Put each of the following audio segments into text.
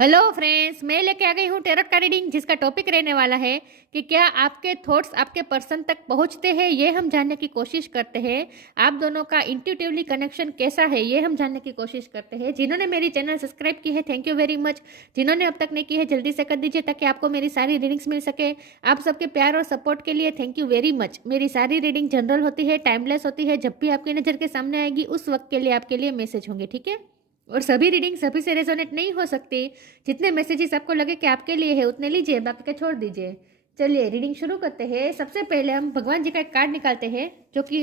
Hello friends, मैं लेके आ गई हूँ टेरोट का रीडिंग, जिसका टॉपिक रहने वाला है कि क्या आपके थॉट्स आपके पर्सन तक पहुँचते हैं, ये हम जानने की कोशिश करते हैं। आप दोनों का इंट्यूटिवली कनेक्शन कैसा है, ये हम जानने की कोशिश करते हैं। जिन्होंने मेरी चैनल सब्सक्राइब की है, थैंक यू वेरी मच। जिन्होंने अब तक नहीं की है, जल्दी से कर दीजिए ताकि आपको मेरी सारी रीडिंग्स मिल सके। आप सबके प्यार और सपोर्ट के लिए थैंक यू वेरी मच। मेरी सारी रीडिंग जनरल होती है, टाइमलेस होती है। जब भी आपकी नज़र के सामने आएगी उस वक्त के लिए आपके लिए मैसेज होंगे, ठीक है। और सभी रीडिंग सभी से रेजोनेट नहीं हो सकती। जितने मैसेजेस आपको लगे कि आपके लिए है उतने लीजिए, बाकी के छोड़ दीजिए। चलिए रीडिंग शुरू करते हैं। सबसे पहले हम भगवान जी का एक कार्ड निकालते हैं जो कि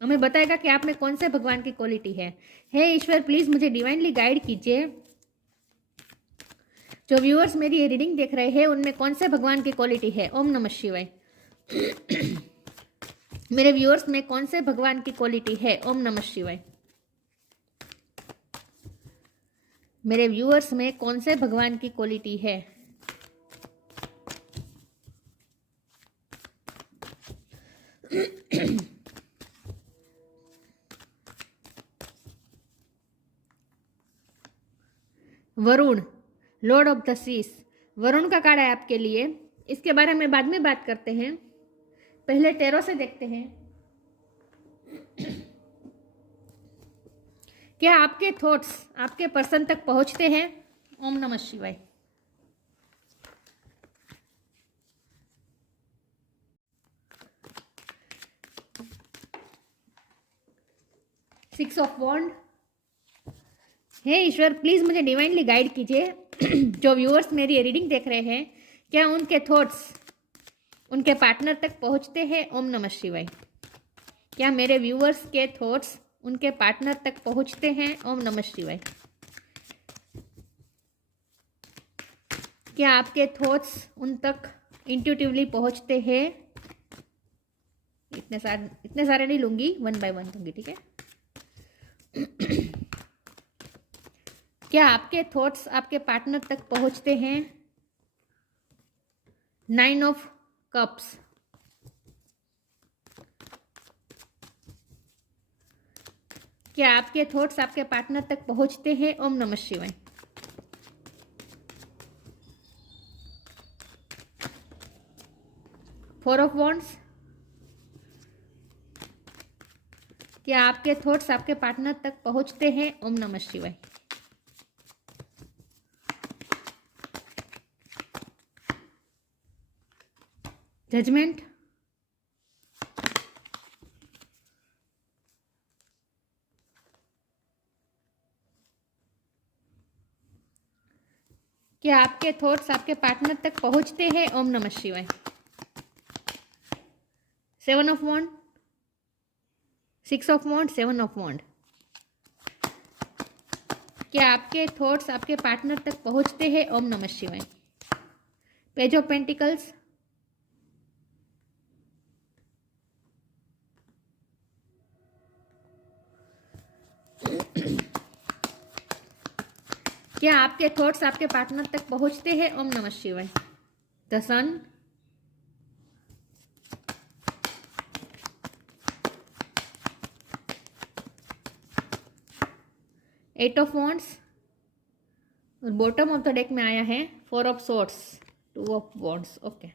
हमें बताएगा कि आप में कौन से भगवान की क्वालिटी है। हे ईश्वर, प्लीज मुझे डिवाइनली गाइड कीजिए। जो व्यूअर्स मेरी ये रीडिंग देख रहे हैं उनमें कौन से भगवान की क्वालिटी है। ओम नमः शिवाय। मेरे व्यूअर्स में कौन से भगवान की क्वालिटी है। ओम नमः शिवाय। मेरे व्यूअर्स में कौन से भगवान की क्वालिटी है। वरुण, लॉर्ड ऑफ द सीस। वरुण का कार्ड है आपके लिए। इसके बारे में बाद में बात करते हैं, पहले टेरो से देखते हैं। क्या आपके थॉट्स आपके पर्सन तक पहुंचते हैं। ओम नमः शिवाय। Six of wands. हे ईश्वर, प्लीज मुझे डिवाइनली गाइड कीजिए। जो व्यूअर्स मेरी रीडिंग देख रहे हैं, क्या उनके थॉट्स उनके पार्टनर तक पहुंचते हैं। ओम नमः शिवाय। क्या मेरे व्यूअर्स के थॉट्स उनके पार्टनर तक पहुंचते हैं। ओम नमः शिवाय। क्या आपके थॉट्स उन तक इंट्यूटिवली पहुंचते हैं। इतने सारे नहीं लूंगी, वन बाय वन लूंगी, ठीक है। क्या आपके थॉट्स आपके पार्टनर तक पहुंचते हैं। 9 ऑफ कप्स। क्या आपके थॉट्स आपके पार्टनर तक पहुंचते हैं। ओम नमः शिवाय। Four of wands. क्या आपके थॉट्स आपके पार्टनर तक पहुंचते हैं। ओम नमः शिवाय। जजमेंट। क्या आपके थॉट्स आपके पार्टनर तक पहुंचते हैं। ओम नमः शिवाय। Seven of wand, six of wand, seven of wand. क्या आपके थॉट्स आपके पार्टनर तक पहुंचते हैं। ओम नमः शिवाय। Page of pentacles. क्या आपके थॉट्स आपके पार्टनर तक पहुंचते हैं। ओम नमः शिवाय। The sun. Eight of wands और बॉटम ऑफ द डेक में आया है four of swords, two of wands. Okay,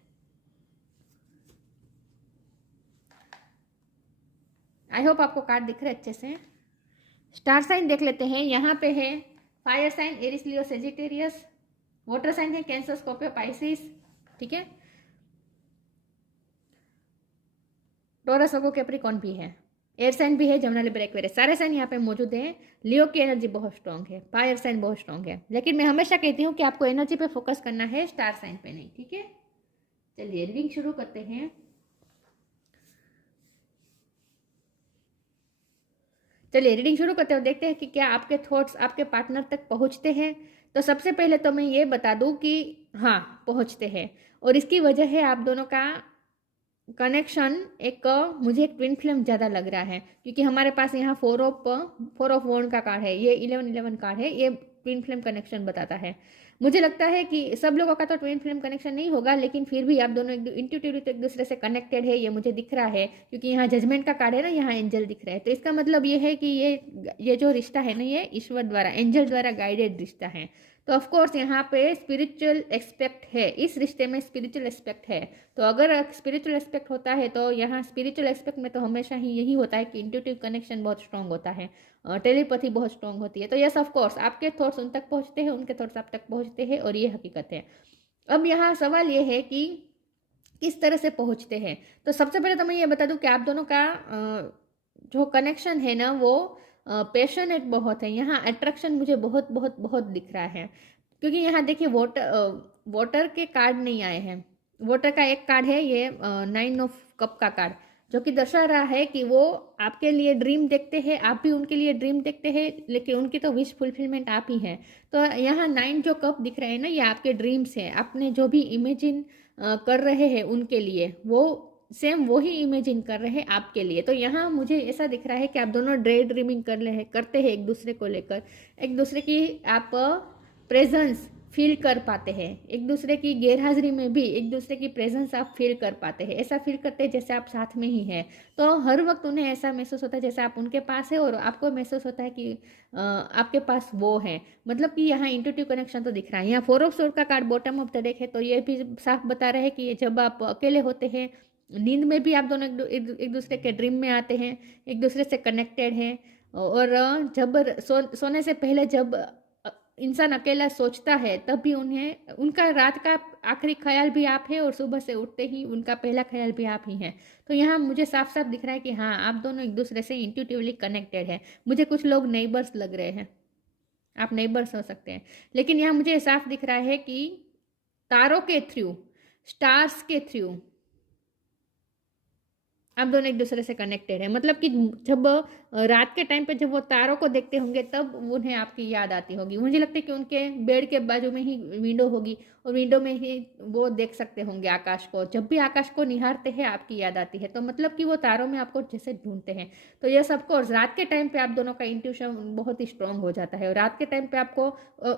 I hope आपको कार्ड दिख रहे अच्छे से। स्टार साइन देख लेते हैं। यहाँ पे है fire sign Aries Leo Sagittarius. Water sign है कैंसर स्कॉर्पियो पाइसिस, ठीक है। टॉरस वर्गो कैप्रिकॉर्न भी है। एयर साइन भी है, जमुना लिब्रा एक्वेरियस। सारे साइन यहाँ पे मौजूद हैं। लियो की एनर्जी बहुत स्ट्रांग है, फायर साइन बहुत स्ट्रांग है, लेकिन मैं हमेशा कहती हूँ कि आपको एनर्जी पे फोकस करना है, स्टार साइन पे नहीं, ठीक है। चलिए रीडिंग शुरू करते हैं। चलिए रीडिंग शुरू करते हैं, देखते हैं कि क्या आपके थॉट्स आपके पार्टनर तक पहुंचते हैं। तो सबसे पहले तो मैं ये बता दूं कि हाँ, पहुंचते हैं। और इसकी वजह है आप दोनों का कनेक्शन। मुझे एक ट्विन फ्लेम ज़्यादा लग रहा है, क्योंकि हमारे पास यहाँ फोर ऑफ वॉन्ड का कार्ड है, ये 11 कार्ड है, ये ट्विन फ्लेम कनेक्शन बताता है। मुझे लगता है कि सब लोगों का तो ट्विन फ्लेम कनेक्शन नहीं होगा, लेकिन फिर भी आप दोनों इंट्यूटिवली तो एक दूसरे से कनेक्टेड है, ये मुझे दिख रहा है। क्योंकि यहाँ जजमेंट का कार्ड है ना, यहाँ एंजल दिख रहा है, तो इसका मतलब ये है कि ये जो रिश्ता है ना, ये ईश्वर द्वारा, एंजल द्वारा गाइडेड रिश्ता है। तो ऑफ कोर्स यहाँ पे स्पिरिचुअल एस्पेक्ट है, इस रिश्ते में स्पिरिचुअल एस्पेक्ट है। तो अगर स्पिरिचुअल एस्पेक्ट होता है तो यहाँ स्पिरिचुअल एस्पेक्ट में तो हमेशा ही यही होता है कि इंट्यूटिव कनेक्शन बहुत स्ट्रांग होता है, टेलीपैथी बहुत स्ट्रांग होती है। तो यस ऑफ कोर्स आपके थॉट्स उन तक पहुँचते हैं, उनके थॉट्स आप तक पहुँचते हैं, और ये हकीकत है। अब यहाँ सवाल ये है कि किस तरह से पहुँचते हैं। तो सबसे पहले तो मैं ये बता दूँ कि आप दोनों का जो कनेक्शन है ना वो पैशनेट बहुत है। यहाँ अट्रैक्शन मुझे बहुत बहुत बहुत दिख रहा है, क्योंकि यहाँ देखिए वोटर के कार्ड नहीं आए हैं। वोटर का एक कार्ड है, ये 9 ऑफ कप का कार्ड, जो कि दर्शा रहा है कि वो आपके लिए ड्रीम देखते हैं, आप भी उनके लिए ड्रीम देखते हैं, लेकिन उनकी तो विश फुलफिलमेंट आप ही हैं। तो यहाँ 9 जो कप दिख रहे हैं ना, ये आपके ड्रीम्स हैं। आपने जो भी इमेजिन कर रहे हैं उनके लिए, वो सेम वही इमेजिन कर रहे हैं आपके लिए। तो यहाँ मुझे ऐसा दिख रहा है कि आप दोनों ड्रे ड्रीमिंग करते हैं एक दूसरे को लेकर, एक दूसरे की आप प्रेजेंस फील कर पाते हैं, एक दूसरे की गैरहाजिरी में भी एक दूसरे की प्रेजेंस आप फील कर पाते हैं। ऐसा फील करते हैं जैसे आप साथ में ही हैं। तो हर वक्त उन्हें ऐसा महसूस होता है जैसे आप उनके पास है, और आपको महसूस होता है कि आपके पास वो है। मतलब कि यहाँ इंट्यूटिव कनेक्शन तो दिख रहा है। यहाँ 4 ऑफ सोर्ड का card bottom of the deck है, तो ये भी साफ बता रहे हैं कि जब आप अकेले होते हैं, नींद में भी आप दोनों एक दूसरे के ड्रीम में आते हैं, एक दूसरे से कनेक्टेड हैं। और जब सोने से पहले जब इंसान अकेला सोचता है, तब भी उन्हें उनका रात का आखिरी ख्याल भी आप है, और सुबह से उठते ही उनका पहला ख्याल भी आप ही हैं। तो यहाँ मुझे साफ साफ दिख रहा है कि हाँ, आप दोनों एक दूसरे से इंट्यूटिवली कनेक्टेड है। मुझे कुछ लोग नेबर्स लग रहे हैं, आप नेबर्स हो सकते हैं, लेकिन यहाँ मुझे साफ दिख रहा है कि तारों के थ्रू, स्टार्स के थ्रू आप दोनों एक दूसरे से कनेक्टेड है। मतलब कि जब रात के टाइम पे जब वो तारों को देखते होंगे, तब उन्हें आपकी याद आती होगी। मुझे लगता है कि उनके बेड के बाजू में ही विंडो होगी, और विंडो में ही वो देख सकते होंगे आकाश को। जब भी आकाश को निहारते हैं आपकी याद आती है। तो मतलब कि वो तारों में आपको जैसे ढूंढते हैं। तो ये सबको रात के टाइम पे आप दोनों का इंट्यूशन बहुत ही स्ट्रांग हो जाता है, और रात के टाइम पे आपको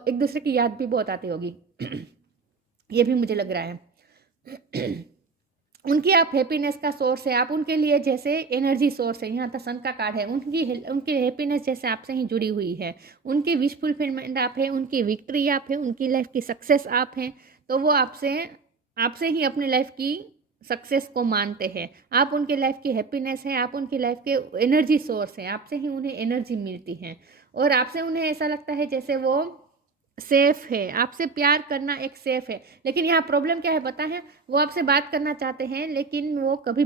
एक दूसरे की याद भी बहुत आती होगी। ये भी मुझे लग रहा है। उनकी आप हैप्पीनेस का सोर्स है, आप उनके लिए जैसे एनर्जी सोर्स है। यहाँ तो सन का कार्ड है, उनकी हैप्पीनेस जैसे आपसे ही जुड़ी हुई है। उनकी विश फुलफिलमेंट आप है, उनकी विक्ट्री आप है, उनकी लाइफ की सक्सेस आप हैं। तो वो आपसे ही अपनी लाइफ की सक्सेस को मानते हैं। आप उनकी लाइफ की हैप्पीनेस है, आप उनकी लाइफ के एनर्जी सोर्स हैं। आपसे ही उन्हें एनर्जी मिलती है, और आपसे उन्हें ऐसा लगता है जैसे वो सेफ है। आपसे प्यार करना एक सेफ है। लेकिन यहाँ प्रॉब्लम क्या है पता है, वो आपसे बात करना चाहते हैं, लेकिन वो कभी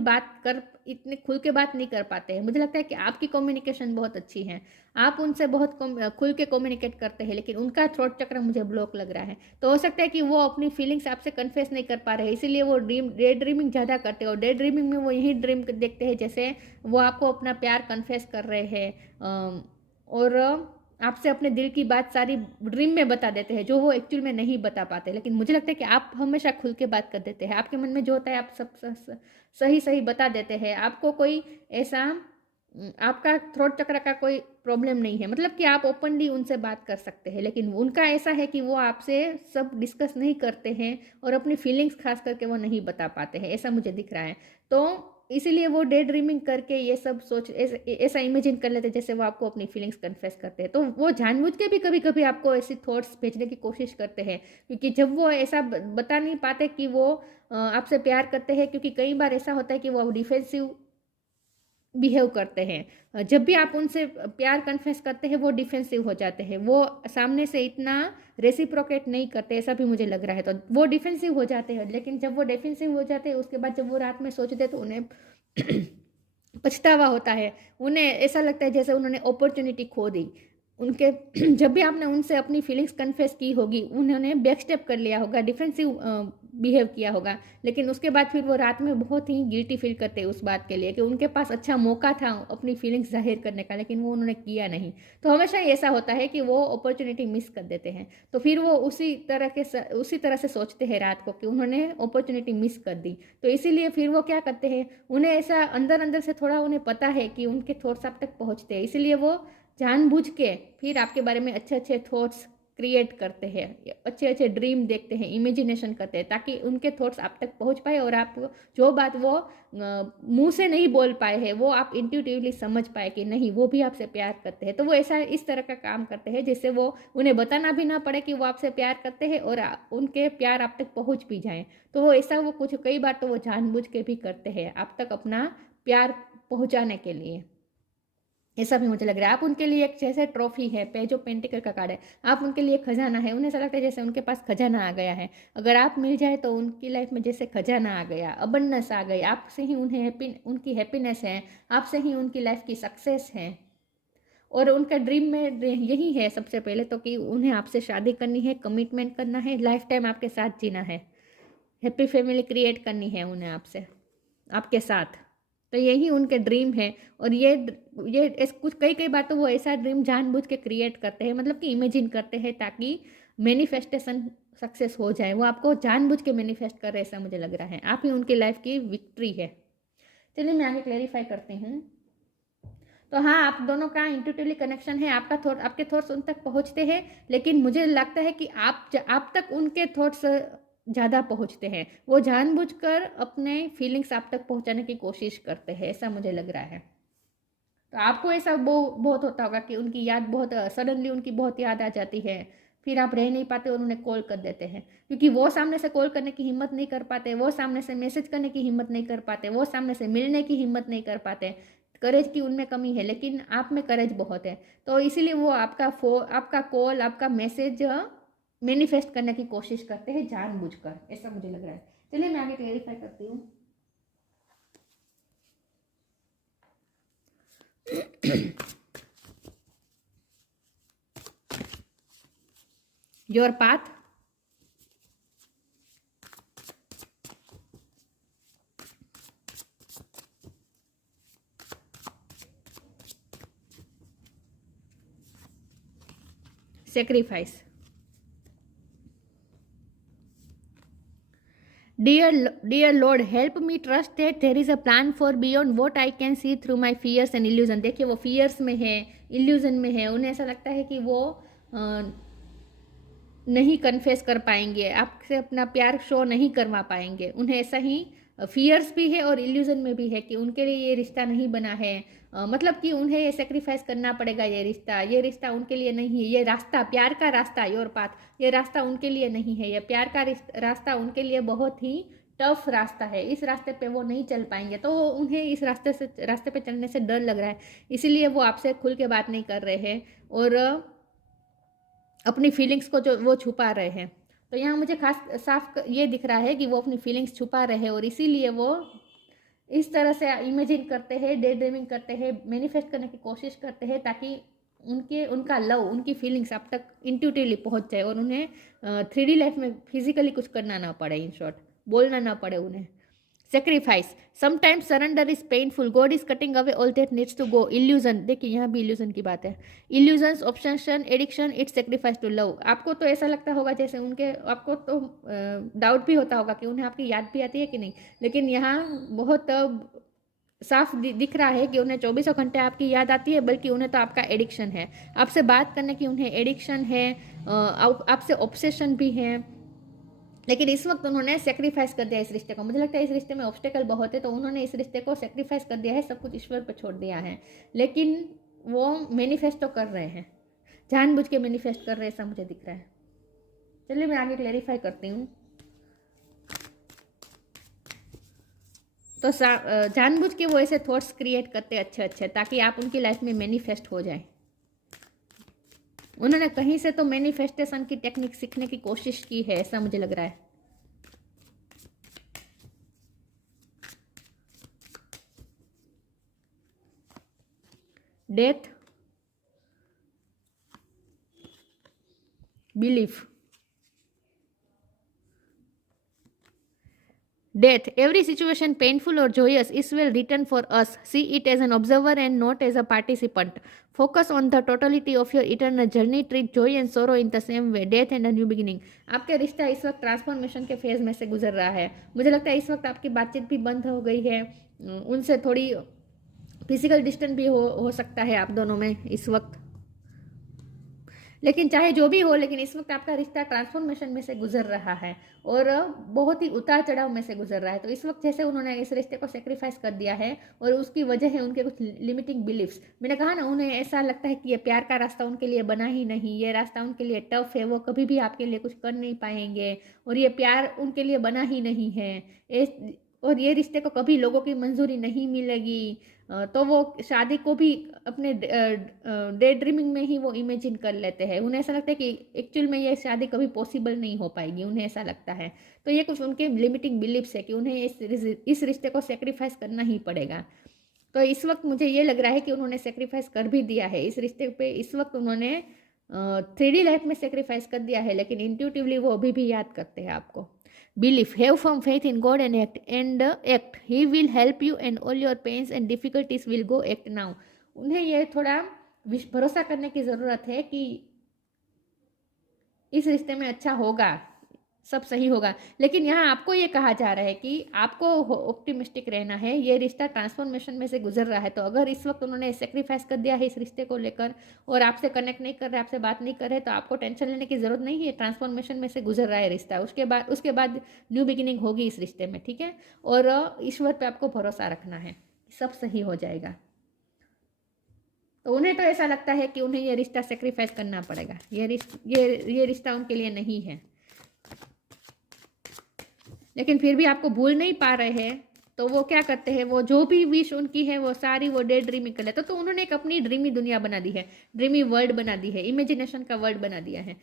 इतने खुल के बात नहीं कर पाते हैं। मुझे लगता है कि आपकी कम्युनिकेशन बहुत अच्छी है, आप उनसे बहुत खुल के कम्युनिकेट करते हैं, लेकिन उनका थ्रोट चक्र मुझे ब्लॉक लग रहा है। तो हो सकता है कि वो अपनी फीलिंग्स आपसे कन्फेस नहीं कर पा रहे, इसीलिए वो डे ड्रीमिंग ज़्यादा करते हैं। और डे ड्रीमिंग में वो यही ड्रीम देखते हैं जैसे वो आपको अपना प्यार कन्फेस कर रहे हैं, और आपसे अपने दिल की बात सारी ड्रीम में बता देते हैं, जो वो एक्चुअल में नहीं बता पाते। लेकिन मुझे लगता है कि आप हमेशा खुल के बात कर देते हैं। आपके मन में जो होता है आप सब सही सही बता देते हैं। आपको कोई ऐसा आपका थ्रोट चक्र का कोई प्रॉब्लम नहीं है। मतलब कि आप ओपनली उनसे बात कर सकते हैं, लेकिन उनका ऐसा है कि वो आपसे सब डिस्कस नहीं करते हैं, और अपनी फीलिंग्स खास करके वो नहीं बता पाते हैं। ऐसा मुझे दिख रहा है। तो इसीलिए वो डे ड्रीमिंग करके ये सब सोच ऐसा इमेजिन कर लेते हैं जैसे वो आपको अपनी फीलिंग्स कन्फेस करते हैं। तो वो जानबूझ के भी कभी कभी आपको ऐसी थॉट्स भेजने की कोशिश करते हैं, क्योंकि जब वो ऐसा बता नहीं पाते कि वो आपसे प्यार करते हैं, क्योंकि कई बार ऐसा होता है कि वो डिफेंसिव बिहेव करते हैं। जब भी आप उनसे प्यार कन्फेस करते हैं, वो डिफेंसिव हो जाते हैं, वो सामने से इतना रेसिप्रोकेट नहीं करते, ऐसा भी मुझे लग रहा है। तो वो डिफेंसिव हो जाते हैं, लेकिन जब वो डिफेंसिव हो जाते हैं, उसके बाद जब वो रात में सोचते तो उन्हें पछतावा होता है। उन्हें ऐसा लगता है जैसे उन्होंने अपॉर्चुनिटी खो दी। उनके जब भी आपने उनसे अपनी फीलिंग्स कन्फेस की होगी, उन्होंने बैक स्टेप कर लिया होगा, डिफेंसिव बिहेव किया होगा, लेकिन उसके बाद फिर वो रात में बहुत ही गिल्टी फील करते हैं उस बात के लिए कि उनके पास अच्छा मौका था अपनी फीलिंग्स जाहिर करने का, लेकिन वो उन्होंने किया नहीं। तो हमेशा ऐसा होता है कि वो अपॉर्चुनिटी मिस कर देते हैं। तो फिर वो उसी तरह से सोचते हैं रात को कि उन्होंने अपॉर्चुनिटी मिस कर दी। तो इसीलिए फिर वो क्या करते हैं, उन्हें ऐसा अंदर अंदर से थोड़ा उन्हें पता है कि उनके थॉट्स आप तक पहुँचते हैं, इसीलिए वो जानबूझ के फिर आपके बारे में अच्छे अच्छे थॉट्स क्रिएट करते हैं, अच्छे अच्छे ड्रीम देखते हैं, इमेजिनेशन करते हैं, ताकि उनके थॉट्स आप तक पहुंच पाए और आप जो बात वो मुंह से नहीं बोल पाए हैं वो आप इंट्यूटिवली समझ पाए कि नहीं वो भी आपसे प्यार करते हैं। तो वो ऐसा इस तरह का काम करते हैं जिससे वो उन्हें बताना भी ना पड़े कि वो आपसे प्यार करते हैं और उनके प्यार आप तक पहुंच भी जाए। तो वो ऐसा वो कुछ कई बार तो वो जानबूझ के भी करते हैं आप तक अपना प्यार पहुंचाने के लिए। ऐसा भी मुझे लग रहा है। आप उनके लिए एक जैसे ट्रॉफी है, पे जो पेंटिकल का कार्ड है, आप उनके लिए खजाना है। उन्हें ऐसा लगता है जैसे उनके पास खजाना आ गया है। अगर आप मिल जाए तो उनकी लाइफ में जैसे खजाना आ गया, अबंडेंस आ गई, आपसे ही उन्हें उनकी हैप्पीनेस है, आपसे ही उनकी लाइफ की सक्सेस है। और उनका ड्रीम में यही है सबसे पहले तो कि उन्हें आपसे शादी करनी है, कमिटमेंट करना है, लाइफ टाइम आपके साथ जीना है, हैप्पी फैमिली क्रिएट करनी है उन्हें आपसे, आपके साथ। तो यही उनके ड्रीम है। और ये कुछ कई बार तो वो ऐसा ड्रीम जानबूझ के क्रिएट करते हैं, मतलब कि इमेजिन करते हैं ताकि मैनिफेस्टेशन सक्सेस हो जाए। वो आपको जानबूझ के मैनिफेस्ट कर रहे हैं, ऐसा मुझे लग रहा है। आप ही उनकी लाइफ की विक्ट्री है। चलिए मैं आगे क्लेरिफाई करती हूँ। तो हाँ, आप दोनों का इंट्यूटिवली कनेक्शन है। आपके थॉट्स उन तक पहुँचते हैं, लेकिन मुझे लगता है कि आप तक उनके थॉट्स ज़्यादा पहुँचते हैं। वो जानबूझकर अपने फीलिंग्स आप तक पहुँचाने की कोशिश करते हैं, ऐसा मुझे लग रहा है। तो आपको ऐसा बहुत होता होगा कि उनकी याद बहुत सडनली उनकी बहुत याद आ जाती है, फिर आप रह नहीं पाते और उन्हें कॉल कर देते हैं, क्योंकि वो सामने से कॉल करने की हिम्मत नहीं कर पाते, वो सामने से मैसेज करने की हिम्मत नहीं कर पाते, वो सामने से मिलने की हिम्मत नहीं कर पाते। करेज की उनमें कमी है, लेकिन आप में करेज बहुत है। तो इसीलिए वो आपका कॉल, आपका मैसेज मैनिफेस्ट करने की कोशिश करते हैं जानबूझकर, ऐसा मुझे लग रहा है। चलिए मैं आगे क्लेरिफाई करती हूँ। Your path, sacrifice. Dear Lord, help me trust that there is a plan for beyond what I can see through my fears and illusion. देखिए वो fears में है, illusion में है। उन्हें ऐसा लगता है कि वो नहीं कन्फेस कर पाएंगे, आपसे अपना प्यार शो नहीं करवा पाएंगे। उन्हें ऐसा ही फियर्स भी है और इल्यूजन में भी है कि उनके लिए ये रिश्ता नहीं बना है। मतलब कि उन्हें ये सेक्रीफाइस करना पड़ेगा, ये रिश्ता उनके लिए नहीं है। ये रास्ता, प्यार का रास्ता, योर पाथ, ये रास्ता उनके लिए नहीं है। ये प्यार का रास्ता उनके लिए बहुत ही टफ रास्ता है। इस रास्ते पे वो नहीं चल पाएंगे, तो उन्हें इस रास्ते पे चलने से डर लग रहा है। इसीलिए वो आपसे खुल के बात नहीं कर रहे हैं और अपनी फीलिंग्स को जो वो छुपा रहे हैं। तो यहाँ मुझे खास साफ ये दिख रहा है कि वो अपनी फीलिंग्स छुपा रहे हैं और इसीलिए वो इस तरह से इमेजिन करते हैं, डे ड्रीमिंग करते हैं, मैनिफेस्ट करने की कोशिश करते हैं ताकि उनका लव, उनकी फीलिंग्स आप तक इंट्यूटिवली पहुंच जाए और उन्हें 3D लाइफ में फिजिकली कुछ करना ना पड़े, इन शॉर्ट बोलना ना पड़े उन्हें। Sacrifice, sometimes surrender is painful, god is cutting away all that needs to go. Illusion, देखिए यहाँ भी इल्यूजन की बात है। Illusions, obsession, addiction, it's sacrifice to love. आपको तो ऐसा लगता होगा जैसे आपको तो डाउट भी होता होगा कि उन्हें आपकी याद भी आती है कि नहीं, लेकिन यहाँ बहुत साफ दिख रहा है कि उन्हें 24 घंटे आपकी याद आती है, बल्कि उन्हें तो आपका एडिक्शन है। आपसे बात करने की उन्हें एडिक्शन है, आपसे ऑब्सेशन भी है। लेकिन इस वक्त उन्होंने सेक्रीफाइस कर दिया इस रिश्ते को। मुझे लगता है इस रिश्ते में ऑब्स्टेकल बहुत है, तो उन्होंने इस रिश्ते को सेक्रीफाइस कर दिया है, सब कुछ ईश्वर पर छोड़ दिया है। लेकिन वो मैनिफेस्ट तो कर रहे हैं, जानबूझ के मैनिफेस्ट कर रहे हैं, ऐसा मुझे दिख रहा है। चलिए मैं आगे क्लेरिफाई करती हूँ। तो जानबूझ के वो ऐसे थॉट्स क्रिएट करते अच्छे अच्छे ताकि आप उनकी लाइफ में मैनिफेस्ट हो जाए। उन्होंने कहीं से तो मैनिफेस्टेशन की टेक्निक सीखने की कोशिश की है, ऐसा मुझे लग रहा है। Death, belief, death, every situation painful or joyous is well written for us. See it as an observer and not as a participant. Focus on the totality of your eternal journey. Treat joy and sorrow in the same way. Death and a new beginning. आपका रिश्ता इस वक्त transformation के phase में से गुजर रहा है। मुझे लगता है इस वक्त आपकी बातचीत भी बंद हो गई है, उनसे थोड़ी फिजिकल डिस्टेंस भी हो सकता है आप दोनों में इस वक्त। लेकिन चाहे जो भी हो, लेकिन इस वक्त आपका रिश्ता ट्रांसफॉर्मेशन में से गुजर रहा है और बहुत ही उतार चढ़ाव में से गुजर रहा है। तो इस वक्त जैसे उन्होंने इस रिश्ते को सेक्रीफाइस कर दिया है और उसकी वजह है उनके कुछ लिमिटिंग बिलीफ्स। मैंने कहा ना, उन्हें ऐसा लगता है कि ये प्यार का रास्ता उनके लिए बना ही नहीं, ये रास्ता उनके लिए टफ है, वो कभी भी आपके लिए कुछ कर नहीं पाएंगे और ये प्यार उनके लिए बना ही नहीं है, और ये रिश्ते को कभी लोगों की मंजूरी नहीं मिलेगी। तो वो शादी को भी अपने डे ड्रीमिंग में ही वो इमेजिन कर लेते हैं। उन्हें ऐसा लगता है कि एक्चुअल में ये शादी कभी पॉसिबल नहीं हो पाएगी, उन्हें ऐसा लगता है। तो ये कुछ उनके लिमिटिंग बिलीफ्स है कि उन्हें इस रिश्ते को सेक्रीफाइस करना ही पड़ेगा। तो इस वक्त मुझे ये लग रहा है कि उन्होंने सेक्रीफाइस कर भी दिया है इस रिश्ते पे। इस वक्त उन्होंने 3D लाइफ में सेक्रीफाइस कर दिया है, लेकिन इंट्यूटिवली वो अभी भी याद करते हैं आपको। Belief, have firm faith in God and act. He will help you and all your pains and difficulties will go act now. उन्हें ये थोड़ा भरोसा करने की ज़रूरत है कि इस रिश्ते में अच्छा होगा, सब सही होगा। लेकिन यहाँ आपको ये कहा जा रहा है कि आपको ऑप्टिमिस्टिक रहना है, ये रिश्ता ट्रांसफॉर्मेशन में से गुजर रहा है। तो अगर इस वक्त उन्होंने सेक्रीफाइस कर दिया है इस रिश्ते को लेकर और आपसे कनेक्ट नहीं कर रहे, आपसे बात नहीं कर रहे, तो आपको टेंशन लेने की ज़रूरत नहीं है। ट्रांसफॉर्मेशन में से गुजर रहा है रिश्ता, उसके बाद न्यू बिगिनिंग होगी इस रिश्ते में, ठीक है। और ईश्वर पर आपको भरोसा रखना है, सब सही हो जाएगा। तो उन्हें तो ऐसा लगता है कि उन्हें ये रिश्ता सेक्रीफाइस करना पड़ेगा, ये रिश्ता उनके लिए नहीं है। लेकिन फिर भी आपको भूल नहीं पा रहे हैं, तो वो क्या करते हैं, वो जो भी विश उनकी है वो सारी वो डे ड्रीमिंग कर लेते। तो उन्होंने एक अपनी ड्रीमी दुनिया बना दी है, ड्रीमी वर्ल्ड बना दी है, इमेजिनेशन का वर्ल्ड बना दिया है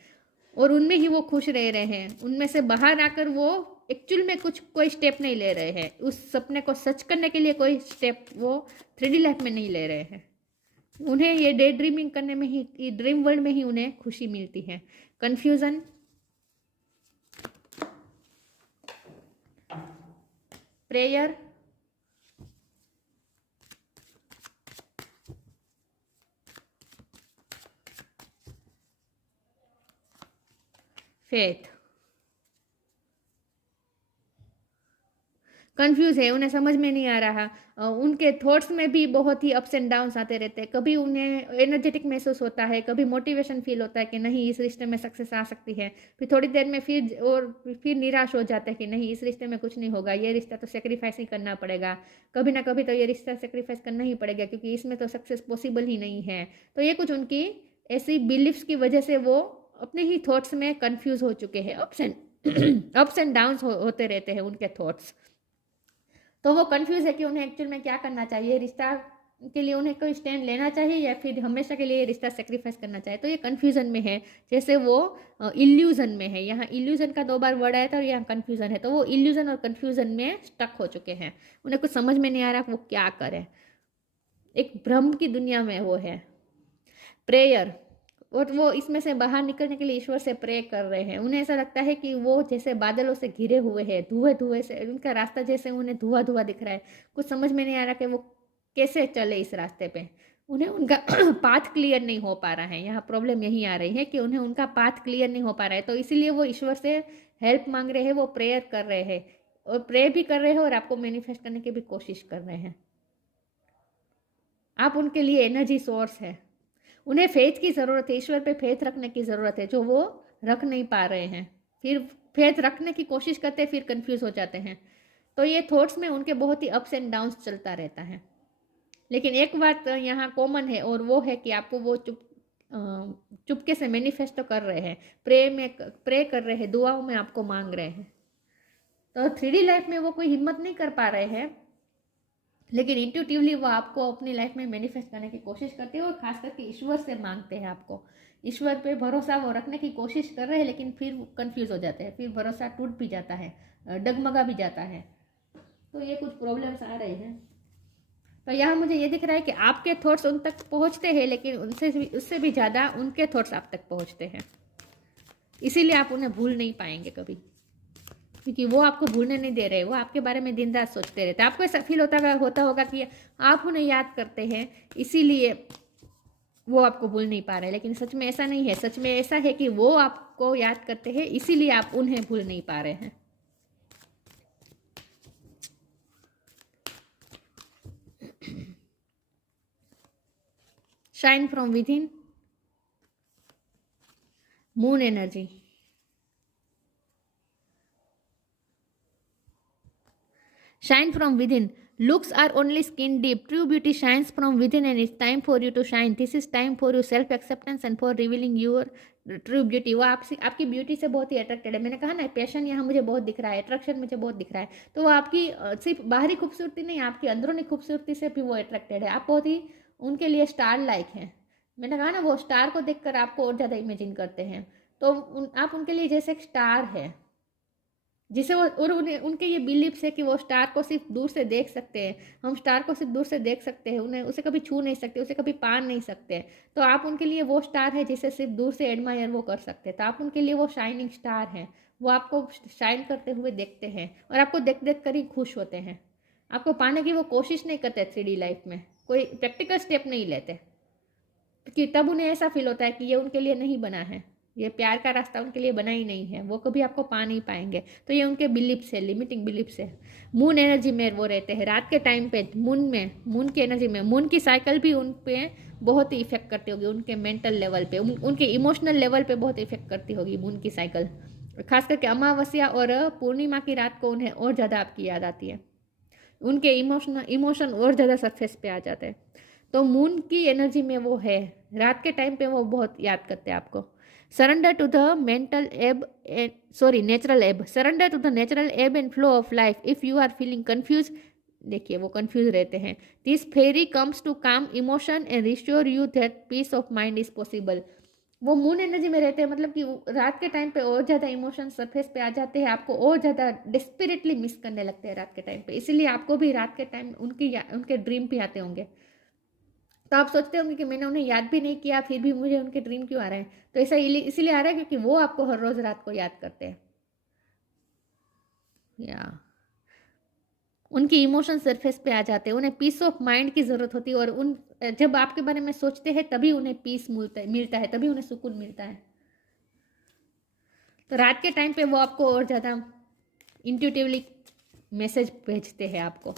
और उनमें ही वो खुश रह रहे हैं। उनमें से बाहर आकर वो एक्चुअल में कोई स्टेप नहीं ले रहे हैं, उस सपने को सच करने के लिए कोई स्टेप वो 3D लाइफ में नहीं ले रहे हैं। उन्हें ये डे ड्रीमिंग करने में ही, ड्रीम वर्ल्ड में ही उन्हें खुशी मिलती है। Confusion, prayer, faith. कंफ्यूज है, उन्हें समझ में नहीं आ रहा। उनके थॉट्स में भी बहुत ही अप्स एंड डाउन्स आते रहते हैं। कभी उन्हें एनर्जेटिक महसूस होता है, कभी मोटिवेशन फील होता है कि नहीं इस रिश्ते में सक्सेस आ सकती है, फिर थोड़ी देर में फिर निराश हो जाता है कि नहीं इस रिश्ते में कुछ नहीं होगा, ये रिश्ता तो सेक्रीफाइस ही करना पड़ेगा, कभी ना कभी तो ये रिश्ता सेक्रीफाइस करना ही पड़ेगा क्योंकि इसमें तो सक्सेस पॉसिबल ही नहीं है। तो ये कुछ उनकी ऐसी बिलीफ्स की वजह से वो अपने ही थॉट्स में कन्फ्यूज हो चुके हैं। अप्स एंड डाउन्स होते रहते हैं उनके थॉट्स। तो वो कंफ्यूज है कि उन्हें एक्चुअल में क्या करना चाहिए, रिश्ता के लिए उन्हें कोई स्टैंड लेना चाहिए या फिर हमेशा के लिए ये रिश्ता सेक्रीफाइस करना चाहिए। तो ये कंफ्यूजन में है, जैसे वो इल्यूजन में है। यहाँ इल्यूजन का 2 बार वर्ड आया था और यहाँ कंफ्यूजन है। तो वो इल्यूजन और कंफ्यूजन में स्टक हो चुके हैं, उन्हें कुछ समझ में नहीं आ रहा वो क्या करें, एक भ्रम की दुनिया में वो है। प्रेयर, और वो इसमें से बाहर निकलने के लिए ईश्वर से प्रे कर रहे हैं। उन्हें ऐसा लगता है कि वो जैसे बादलों से घिरे हुए हैं, धुएं धुएं से उनका रास्ता जैसे उन्हें धुआं धुआं दिख रहा है। कुछ समझ में नहीं आ रहा कि वो कैसे चले इस रास्ते पे। उन्हें उनका पाथ क्लियर नहीं हो पा रहा है। यहाँ प्रॉब्लम यही आ रही है कि उन्हें उनका पाथ क्लियर नहीं हो पा रहा है। तो इसीलिए वो ईश्वर से हेल्प मांग रहे हैं, वो प्रेयर कर रहे हैं और प्रे भी कर रहे हैं और आपको मैनिफेस्ट करने की भी कोशिश कर रहे हैं। आप उनके लिए एनर्जी सोर्स है। उन्हें फेथ की ज़रूरत है, ईश्वर पे फेथ रखने की ज़रूरत है, जो वो रख नहीं पा रहे हैं। फिर फेथ रखने की कोशिश करते हैं, फिर कंफ्यूज हो जाते हैं। तो ये थॉट्स में उनके बहुत ही अप्स एंड डाउन्स चलता रहता है। लेकिन एक बात यहाँ कॉमन है और वो है कि आपको वो चुपके से मैनिफेस्ट तो कर रहे हैं, प्रे कर रहे हैं, दुआओं में आपको मांग रहे हैं। तो 3D लाइफ में वो कोई हिम्मत नहीं कर पा रहे हैं, लेकिन इंट्यूटिवली वो आपको अपनी लाइफ में मैनिफेस्ट करने की कोशिश करते हैं और खास करके ईश्वर से मांगते हैं। आपको ईश्वर पे भरोसा वो रखने की कोशिश कर रहे हैं, लेकिन फिर कंफ्यूज हो जाते हैं, फिर भरोसा टूट भी जाता है, डगमगा भी जाता है। तो ये कुछ प्रॉब्लम्स आ रहे हैं। तो यहाँ मुझे ये दिख रहा है कि आपके थॉट्स उन तक पहुँचते हैं, लेकिन उससे भी ज़्यादा उनके थॉट्स आप तक पहुँचते हैं। इसीलिए आप उन्हें भूल नहीं पाएंगे कभी, क्योंकि वो आपको भूलने नहीं दे रहे, वो आपके बारे में दिन रात सोचते रहते हैं। आपको ऐसा फील होता होगा कि आप उन्हें याद करते हैं, इसीलिए वो आपको भूल नहीं पा रहे, लेकिन सच में ऐसा नहीं है। सच में ऐसा है कि वो आपको याद करते हैं, इसीलिए आप उन्हें भूल नहीं पा रहे हैं। Shine from with in, moon energy, shine from within. Looks are only skin deep. True beauty shines from within and it's time for you to shine. This is time for your self acceptance and for revealing your true beauty. वो आपसे आपकी beauty से बहुत ही attracted है। मैंने कहा ना, passion यहाँ मुझे बहुत दिख रहा है, अट्रैक्शन मुझे बहुत दिख रहा है। तो वो आपकी सिर्फ बाहरी खूबसूरती नहीं, आपकी अंदरूनी खूबसूरती से भी वो अट्रैक्टेड है। आप बहुत ही उनके लिए स्टार लाइक हैं। मैंने कहा ना, वो स्टार को देखकर आपको और ज़्यादा इमेजिन करते हैं। तो आप उनके लिए जैसे एक स्टार है, जिसे वो और उन्हें उनके ये बिलीव्स है कि वो स्टार को सिर्फ दूर से देख सकते हैं। हम स्टार को सिर्फ दूर से देख सकते हैं, उन्हें उसे कभी छू नहीं सकते, उसे कभी पा नहीं सकते। तो आप उनके लिए वो स्टार है जिसे सिर्फ दूर से एडमायर वो कर सकते हैं। तो आप उनके लिए वो शाइनिंग स्टार हैं। वो आपको शाइन करते हुए देखते हैं और आपको देख देख कर ही खुश होते हैं। आपको पाने की वो कोशिश नहीं करते 3D लाइफ में, कोई प्रैक्टिकल स्टेप नहीं लेते, क्योंकि तब उन्हें ऐसा फील होता है कि ये उनके लिए नहीं बना है, ये प्यार का रास्ता उनके लिए बना ही नहीं है, वो कभी आपको पा नहीं पाएंगे। तो ये उनके बिलीफ्स है, लिमिटिंग बिलीफ्स है। मून एनर्जी में वो रहते हैं रात के टाइम पे। मून की एनर्जी में, मून की साइकिल भी उन पे बहुत ही इफेक्ट करती होगी, उनके मेंटल लेवल पे, उनके इमोशनल लेवल पे बहुत इफेक्ट करती होगी मून की साइकिल। खास करके अमावस्या और पूर्णिमा की रात को उन्हें और ज़्यादा आपकी याद आती है, उनके इमोशन और ज़्यादा सरफेस पे आ जाते हैं। तो मून की एनर्जी में वो है, रात के टाइम पे वो बहुत याद करते हैं आपको। Surrender to the mental ebb, natural ebb. Surrender to the natural ebb and flow of life if you are feeling confuse. देखिए वो कंफ्यूज रहते हैं। This fairy comes to calm emotion and reassure you that peace of mind is possible. वो moon energy में रहते हैं, मतलब कि रात के टाइम पे और ज़्यादा इमोशन सरफेस पे आ जाते हैं, आपको और ज़्यादा डिस्पिरिटली मिस करने लगते हैं रात के टाइम पे। इसीलिए आपको भी रात के टाइम उनके ड्रीम भी आते होंगे। तो आप सोचते होंगे कि मैंने उन्हें याद भी नहीं किया, फिर भी मुझे उनके ड्रीम क्यों आ रहे हैं। तो ऐसा इसीलिए आ रहा है क्योंकि वो आपको हर रोज़ रात को याद करते हैं, या उनकी इमोशन सरफेस पे आ जाते हैं, उन्हें पीस ऑफ माइंड की ज़रूरत होती है। और जब आपके बारे में सोचते हैं तभी उन्हें पीस मिलता है, तभी उन्हें सुकून मिलता है। तो रात के टाइम पे वो आपको और ज़्यादा इंट्यूटिवली मैसेज भेजते हैं आपको।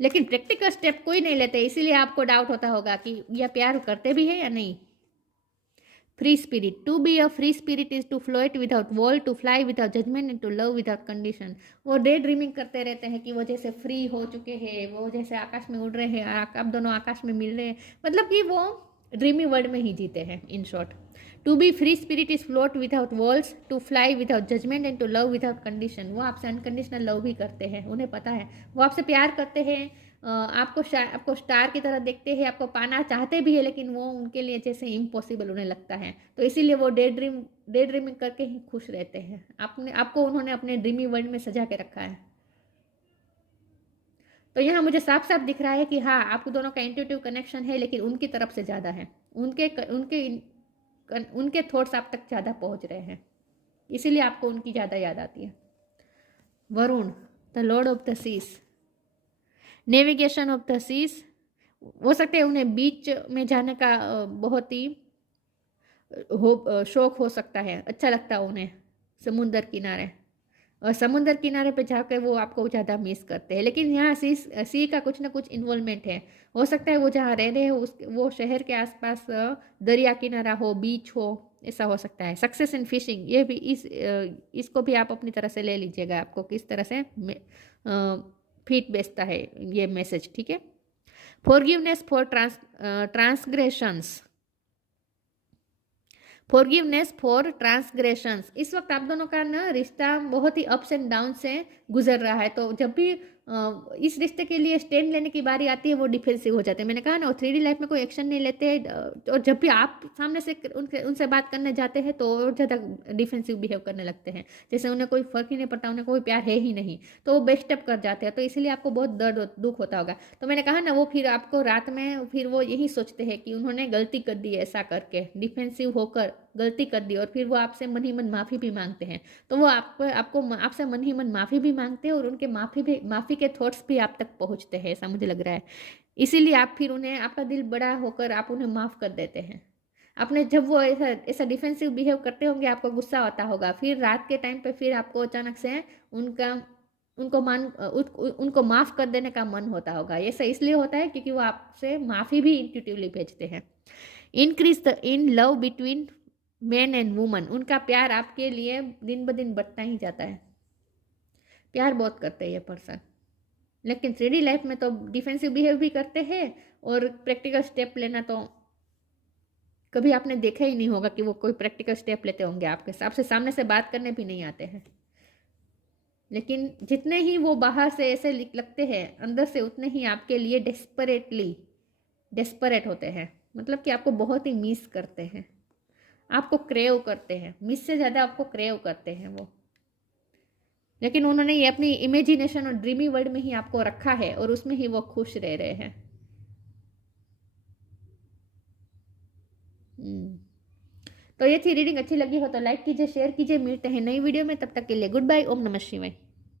लेकिन प्रैक्टिकल स्टेप कोई नहीं लेते, इसीलिए आपको डाउट होता होगा कि यह प्यार करते भी है या नहीं। Free spirit, to be a free spirit is to float without wall, to fly without judgement and to love without condition. वो डे ड्रीमिंग करते रहते हैं कि वो जैसे फ्री हो चुके हैं, वो जैसे आकाश में उड़ रहे हैं, आप दोनों आकाश में मिल रहे हैं, मतलब कि वो ड्रीमी वर्ल्ड में ही जीते हैं in short. To be free spirit is float without walls, to fly without judgement and to love without condition. वो आपसे अनकंडीशनल लव भी करते हैं, उन्हें पता है वो आपसे प्यार करते हैं, आपको स्टार की तरह देखते हैं, आपको पाना चाहते भी है, लेकिन वो उनके लिए जैसे इम्पॉसिबल उन्हें लगता है। तो इसीलिए वो डे ड्रीमिंग करके ही खुश रहते हैं। आपको उन्होंने अपने ड्रीमी वर्ल्ड में सजा के रखा है। तो यहाँ मुझे साफ साफ दिख रहा है कि हाँ, आपको दोनों का इंट्यूटिव कनेक्शन है, लेकिन उनकी तरफ से ज़्यादा है। उनके थॉट्स आप तक ज़्यादा पहुँच रहे हैं, इसीलिए आपको उनकी ज़्यादा याद आती है। Varun, the lord of the seas, navigation of the seas. हो सकते हैं उन्हें बीच में जाने का बहुत ही शौक हो सकता है, अच्छा लगता है उन्हें समुंदर किनारे, और समुंदर किनारे पे जाकर वो आपको ज़्यादा मिस करते हैं। लेकिन यहाँ सी का कुछ ना कुछ इन्वॉल्वमेंट है। हो सकता है वो जहाँ रह रहे हो वो शहर के आसपास दरिया किनारा हो, बीच हो, ऐसा हो सकता है। सक्सेस इन फिशिंग, ये भी इसको भी आप अपनी तरह से ले लीजिएगा, आपको किस तरह से फिट बेचता है ये मैसेज, ठीक है। Forgiveness for transgressions, forgiveness for transgressions. इस वक्त आप दोनों का ना रिश्ता बहुत ही अप्स एंड डाउन से गुजर रहा है। तो जब भी इस रिश्ते के लिए स्टैंड लेने की बारी आती है वो डिफेंसिव हो जाते हैं। मैंने कहा ना, वो 3D लाइफ में कोई एक्शन नहीं लेते, और जब भी आप सामने से उनसे बात करने जाते हैं तो और ज़्यादा डिफेंसिव बिहेव करने लगते हैं, जैसे उन्हें कोई फ़र्क ही नहीं पड़ता, उन्हें कोई प्यार है ही नहीं। तो वो बेस्टअप कर जाते हैं। तो इसलिए आपको बहुत दर्द दुख होता होगा। तो मैंने कहा ना, वो फिर आपको रात में फिर वो यही सोचते हैं कि उन्होंने गलती कर दी, ऐसा करके डिफेंसिव होकर गलती कर दी, और फिर वो आपसे मन ही मन माफ़ी भी मांगते हैं। तो वो आपसे मन ही मन माफ़ी भी मांगते हैं, और उनके माफ़ी के थॉट्स भी आप तक पहुंचते हैं, ऐसा मुझे लग रहा है। इसीलिए आप फिर उन्हें, आपका दिल बड़ा होकर आप उन्हें माफ़ कर देते हैं। आपने जब वो ऐसा ऐसा डिफेंसिव बिहेव करते होंगे, आपको गुस्सा आता होगा, फिर रात के टाइम पे फिर आपको अचानक से उनका उनको माफ़ कर देने का मन होता होगा। ये सब इसलिए होता है क्योंकि वो आपसे माफ़ी भी इंट्यूटिवली भेजते हैं। Increase the in love between man and woman, उनका प्यार आपके लिए दिन ब दिन बढ़ता ही जाता है। प्यार बहुत करते हैं ये पर्सन, लेकिन 3D लाइफ में तो डिफेंसिव बिहेव भी करते हैं और प्रैक्टिकल स्टेप लेना तो कभी आपने देखा ही नहीं होगा कि वो कोई प्रैक्टिकल स्टेप लेते होंगे। आपसे सामने से बात करने भी नहीं आते हैं, लेकिन जितने ही वो बाहर से ऐसे लगते हैं, अंदर से उतने ही आपके लिए डेस्परेट होते हैं। मतलब कि आपको बहुत ही मिस करते हैं, आपको क्रेव करते हैं, मिस से ज़्यादा आपको क्रेव करते हैं वो। लेकिन उन्होंने ये अपनी इमेजिनेशन और ड्रीमी वर्ल्ड में ही आपको रखा है और उसमें ही वो खुश रह रहे हैं। तो ये थी रीडिंग। अच्छी लगी हो तो लाइक कीजिए, शेयर कीजिए। मिलते हैं नई वीडियो में, तब तक के लिए गुड बाय। ओम नमः शिवाय।